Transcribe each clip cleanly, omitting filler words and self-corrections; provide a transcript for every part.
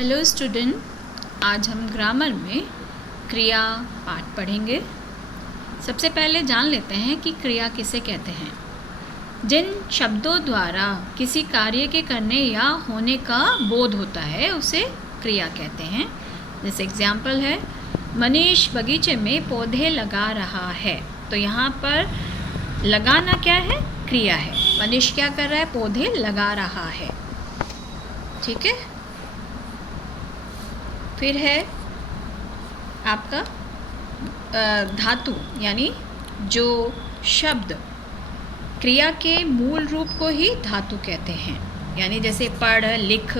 Hello student, आज हम grammar में क्रिया पाठ पढ़ेंगे। सबसे पहले जान लेते हैं कि क्रिया किसे कहते हैं। जिन शब्दों द्वारा किसी कार्य के करने या होने का बोध होता है उसे क्रिया कहते हैं। जैसे एग्जाम्पल है, मनीष बगीचे में पौधे लगा रहा है। तो यहाँ पर लगाना क्या है? क्रिया है। मनीष क्या कर रहा है? पौधे लगा रहा है। ठीक है। फिर है आपका धातु, यानी जो शब्द क्रिया के मूल रूप को ही धातु कहते हैं। यानी जैसे पढ़, लिख,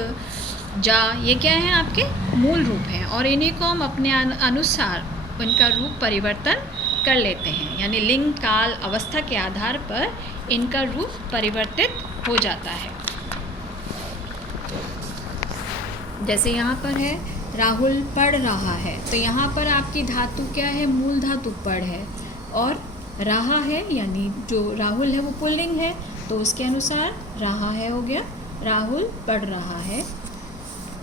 जा, ये क्या है? आपके मूल रूप हैं और इन्हीं को हम अपने अनुसार उनका रूप परिवर्तन कर लेते हैं। यानी लिंग, काल, अवस्था के आधार पर इनका रूप परिवर्तित हो जाता है। जैसे यहाँ पर है राहुल पढ़ रहा है, तो यहाँ पर आपकी धातु क्या है? मूल धातु पढ़ है और रहा है, यानी जो राहुल है वो पुल्लिंग है, तो उसके अनुसार रहा है हो गया, राहुल पढ़ रहा है।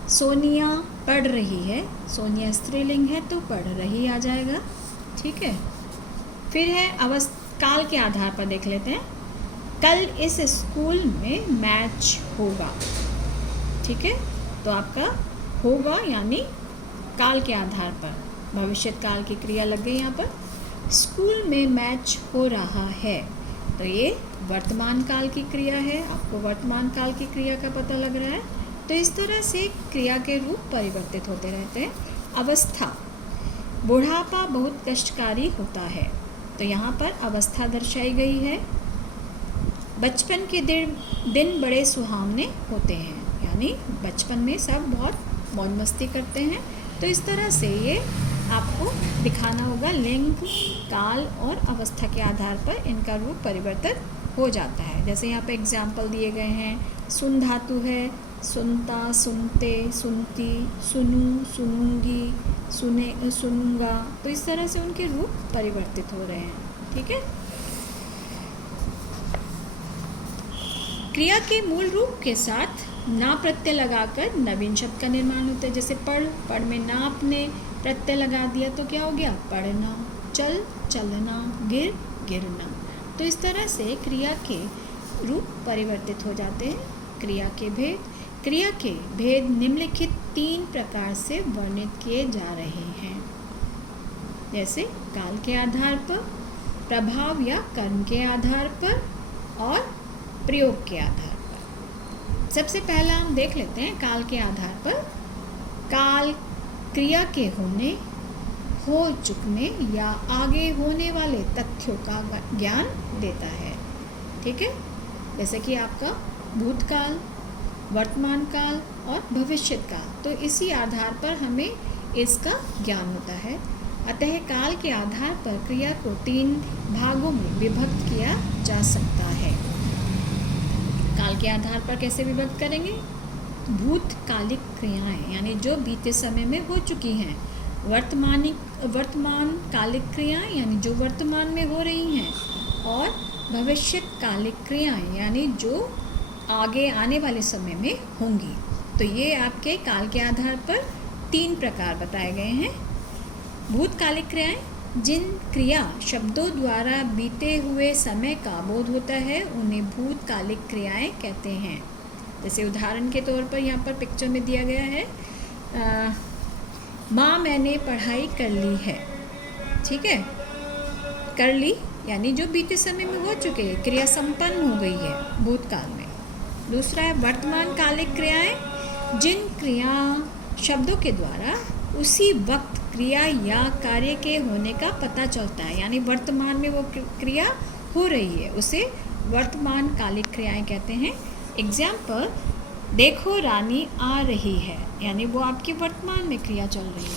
सोनिया पढ़ रही है, सोनिया स्त्रीलिंग है तो पढ़ रही आ जाएगा। ठीक है। फिर है काल के आधार पर देख लेते हैं। कल इस स्कूल में मैच होगा। ठीक है। तो आपका होगा यानी काल के आधार पर भविष्य काल की क्रिया लग गई। यहाँ पर स्कूल में मैच हो रहा है, तो ये वर्तमान काल की क्रिया है। आपको वर्तमान काल की क्रिया का पता लग रहा है। तो इस तरह से क्रिया के रूप परिवर्तित होते रहते हैं। अवस्था, बुढ़ापा बहुत कष्टकारी होता है, तो यहाँ पर अवस्था दर्शाई गई है। बचपन के दिन बड़े सुहावने होते हैं, यानी बचपन में सब बहुत मौज मस्ती करते हैं। तो इस तरह से ये आपको दिखाना होगा। लिंग, काल और अवस्था के आधार पर इनका रूप परिवर्तन हो जाता है। जैसे यहाँ पे एग्जाम्पल दिए गए हैं। सुन धातु है, सुनता, सुनते, सुनती, सुनूं, सुनूंगी, सुने, सुनूंगा। तो इस तरह से उनके रूप परिवर्तित हो रहे हैं। ठीक है। क्रिया के मूल रूप के साथ ना प्रत्यय लगाकर नवीन शब्द का निर्माण होता है। जैसे पढ़ में ना आपने प्रत्यय लगा दिया तो क्या हो गया? पढ़ना। चल, चलना। गिर, गिरना। तो इस तरह से क्रिया के रूप परिवर्तित हो जाते हैं। क्रिया के भेद निम्नलिखित 3 प्रकार से वर्णित किए जा रहे हैं। जैसे काल के आधार पर, प्रभाव या कर्म के आधार पर और प्रयोग के आधार पर। सबसे पहला हम देख लेते हैं काल के आधार पर। काल क्रिया के होने, हो चुकने या आगे होने वाले तथ्यों का ज्ञान देता है। ठीक है। जैसे कि आपका भूतकाल, वर्तमान काल और भविष्य काल, तो इसी आधार पर हमें इसका ज्ञान होता है। अतः काल के आधार पर क्रिया को 3 भागों में विभक्त किया जा सकता है। काल के आधार पर कैसे विभक्त करेंगे? भूतकालिक क्रियाएं, यानी जो बीते समय में हो चुकी हैं। वर्तमान कालिक क्रियाएं, यानी जो वर्तमान में हो रही हैं। और भविष्य कालिक क्रियाएं, यानी जो आगे आने वाले समय में होंगी। तो ये आपके काल के आधार पर 3 प्रकार बताए गए हैं। भूतकालिक क्रियाएं, जिन क्रिया शब्दों द्वारा बीते हुए समय का बोध होता है उन्हें भूतकालिक क्रियाएं कहते हैं। जैसे उदाहरण के तौर पर यहाँ पर पिक्चर में दिया गया है, माँ मैंने पढ़ाई कर ली है। ठीक है। कर ली यानी जो बीते समय में हो चुके हैं, क्रिया संपन्न हो गई है भूतकाल में। दूसरा है वर्तमान कालिक क्रियाएं, जिन क्रिया शब्दों के द्वारा उसी वक्त क्रिया या कार्य के होने का पता चलता है, यानी वर्तमान में वो क्रिया हो रही है, उसे वर्तमान कालिक क्रियाएं कहते हैं। एग्जाम्पल, देखो रानी आ रही है, यानी वो आपकी वर्तमान में क्रिया चल रही है।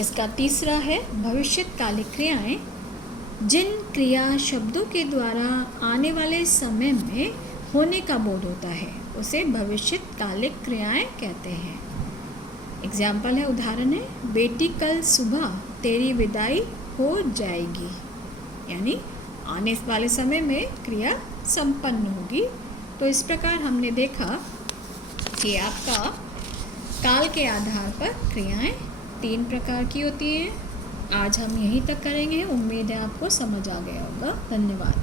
इसका तीसरा है भविष्यकालिक क्रियाएं, जिन क्रिया शब्दों के द्वारा आने वाले समय में होने का बोध होता है उसे भविष्यकालिक क्रियाएं कहते हैं। एग्जाम्पल है, उदाहरण है, बेटी कल सुबह तेरी विदाई हो जाएगी, यानी आने वाले समय में क्रिया संपन्न होगी। तो इस प्रकार हमने देखा कि आपका काल के आधार पर क्रियाएं 3 प्रकार की होती हैं। आज हम यहीं तक करेंगे। उम्मीद है आपको समझ आ गया होगा। धन्यवाद।